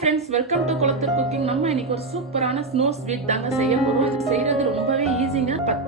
friends welcome to குளத்து cooking நம்ம இன்னைக்கு ஒரு சூப்பரான ஸ்னோ ஸ்வீட் தாங்க செய்ய போகிறோம் இது செய்கிறது ரொம்ப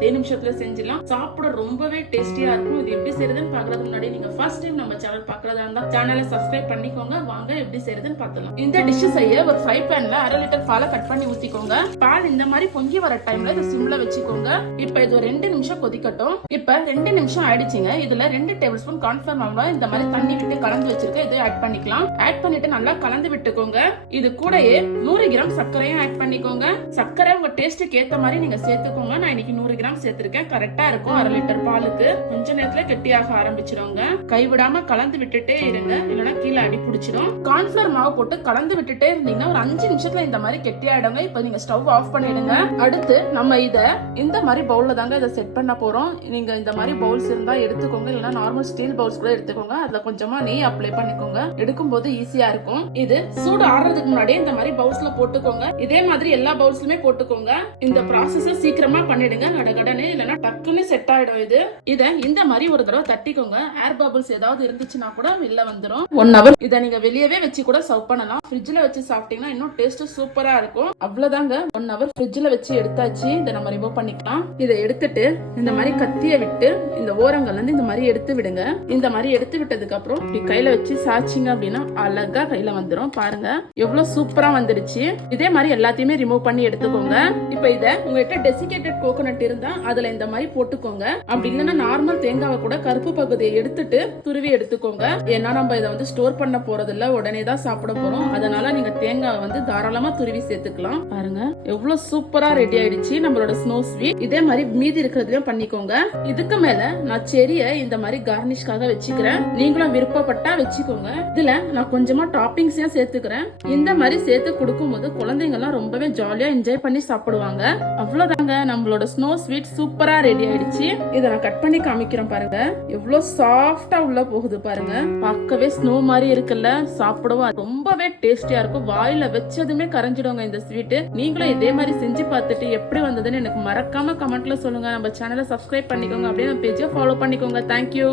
பத்தே நிமிஷத்துல செஞ்சிடலாம் சாப்பிட ரொம்பவே டேஸ்டியா இருக்கும் இது எப்படி செய்யறதுன்னு பாக்குறதுக்கு முன்னாடி நீங்க ஃபர்ஸ்ட் டைம் நம்ம சேனல் பாக்குறதா இருந்தா சேனலை சப்ஸ்கிரைப் பண்ணிக்கோங்க வாங்க எப்படி செய்யறதுன்னு பாக்கலாம் இந்த டிஷ் செய்ய ஒரு ஃப்ரை பேன்ல அரை லிட்டர் பாலை கட் பண்ணி ஊத்திக்கோங்க பால் இந்த மாதிரி பொங்கி வர டைம்ல இது சிம்ல வச்சுக்கோங்க இப்ப இது ஒரு ரெண்டு நிமிஷம் கொதிக்கட்டும் இப்ப ரெண்டு நிமிஷம் ஆயிடுச்சுங்க இதுல ரெண்டு டேபிள் ஸ்பூன் கான்ஃபர்ம் அவ்வளோ இந்த மாதிரி தண்ணி விட்டு கலந்து வச்சிருக்க இதை ஆட் பண்ணிக்கலாம் ஆட் பண்ணிட்டு நல்லா கலந்து விட்டுக்கோங்க இது கூடயே நூறு கிராம் சர்க்கரையும் ஆட் பண்ணிக்கோங்க சர்க்கரை உங்க டேஸ்ட்டுக்கு ஏத்த மாதிரி நீங்க சேர்த்துக்கோங்க நான் இன்னைக்கு நூறு கிராம் கிராம் சேர்த்திருக்கேன் கரெக்டா இருக்கும் அரை லிட்டர் பாலுக்கு கொஞ்ச நேரத்துல கெட்டியாக ஆரம்பிச்சிருவாங்க கைவிடாம கலந்து விட்டுட்டே இருங்க இல்லைன்னா கீழே அடி பிடிச்சிடும் கான்ஃபிளர் மாவு போட்டு கலந்து விட்டுட்டே இருந்தீங்கன்னா ஒரு அஞ்சு நிமிஷத்துல இந்த மாதிரி கெட்டியாயிடுங்க இப்ப நீங்க ஸ்டவ் ஆஃப் பண்ணிடுங்க அடுத்து நம்ம இத இந்த மாதிரி பவுல்ல தாங்க இதை செட் பண்ண போறோம் நீங்க இந்த மாதிரி பவுல்ஸ் இருந்தா எடுத்துக்கோங்க இல்லைன்னா நார்மல் ஸ்டீல் பவுல்ஸ் கூட எடுத்துக்கோங்க அதுல கொஞ்சமா நெய் அப்ளை பண்ணிக்கோங்க எடுக்கும் போது ஈஸியா இருக்கும் இது சூடு ஆடுறதுக்கு முன்னாடியே இந்த மாதிரி பவுல்ஸ்ல போட்டுக்கோங்க இதே மாதிரி எல்லா பவுல்ஸ்லயுமே போட்டுக்கோங்க இந்த ப்ராசஸ சீக்கிரமா பண்ணிடுங்க நடக்க உடனே இல்லைன்னா டக்குன்னு செட் ஆயிடும் இது இதை இந்த மாதிரி ஒரு தடவை தட்டிக்கோங்க ஏர் பபுள்ஸ் ஏதாவது இருந்துச்சுன்னா கூட வெளில வந்துடும் ஒன் ஹவர் இதை நீங்க வெளியவே வச்சு கூட சர்வ் பண்ணலாம் ஃப்ரிட்ஜில் வச்சு சாப்பிட்டீங்கன்னா இன்னும் டேஸ்ட் சூப்பரா இருக்கும் அவ்வளவுதாங்க ஒன் அவர் ஃப்ரிட்ஜில் வச்சு எடுத்தாச்சு இதை நம்ம ரிமூவ் பண்ணிக்கலாம் இதை எடுத்துட்டு இந்த மாதிரி கத்திய விட்டு இந்த ஓரங்கள்ல இருந்து இந்த மாதிரி எடுத்து விடுங்க இந்த மாதிரி எடுத்து விட்டதுக்கு அப்புறம் இப்படி கையில வச்சு சாச்சிங்க அப்படின்னா அழகா கையில வந்துடும் பாருங்க எவ்வளவு சூப்பரா வந்துடுச்சு இதே மாதிரி எல்லாத்தையுமே ரிமூவ் பண்ணி எடுத்துக்கோங்க இப்போ இதை உங்ககிட்ட டெசிகேட்டட் கோகோனட் இருந்தா வச்சுக்கோங்க அதுல இந்த மாதிரி போட்டுக்கோங்க அப்படி இல்லைன்னா நார்மல் தேங்காவை கூட கருப்பு பகுதியை எடுத்துட்டு துருவி எடுத்துக்கோங்க ஏன்னா நம்ம இதை வந்து ஸ்டோர் பண்ண போறது இல்ல உடனே தான் சாப்பிட போறோம் அதனால நீங்க தேங்காவை வந்து தாராளமா துருவி சேர்த்துக்கலாம் பாருங்க எவ்வளவு சூப்பரா ரெடி ஆயிடுச்சு நம்மளோட ஸ்னோ ஸ்வீட் இதே மாதிரி மீதி இருக்கிறதுலயும் பண்ணிக்கோங்க இதுக்கு மேல நான் செரிய இந்த மாதிரி கார்னிஷ்காக வச்சுக்கிறேன் நீங்களும் விருப்பப்பட்டா வச்சுக்கோங்க இதுல நான் கொஞ்சமா டாப்பிங்ஸ் சேர்த்துக்கிறேன் இந்த மாதிரி சேர்த்து கொடுக்கும் போது குழந்தைங்க எல்லாம் ரொம்பவே ஜாலியா என்ஜாய் பண்ணி சாப்பிடுவாங்க அவ்வளவுதாங்க நம்மளோட ஸ்னோ ஸ்வீட் ஸ்வீட் சூப்பரா ரெடி ஆயிடுச்சு இதை நான் கட் பண்ணி காமிக்கிறேன் பாருங்க எவ்வளவு சாஃப்டா உள்ள போகுது பாருங்க பார்க்கவே ஸ்னோ மாதிரி இருக்குல்ல சாப்பிடவும் ரொம்பவே டேஸ்டியா இருக்கும் வாயில வச்சதுமே கரைஞ்சிடுவாங்க இந்த ஸ்வீட் நீங்களும் இதே மாதிரி செஞ்சு பார்த்துட்டு எப்படி வந்ததுன்னு எனக்கு மறக்காம கமெண்ட்ல சொல்லுங்க நம்ம சேனலை சப்ஸ்கிரைப் பண்ணிக்கோங்க அப்படியே நம்ம பேஜை ஃபாலோ பண்ணிக்கோங்க தேங்க்யூ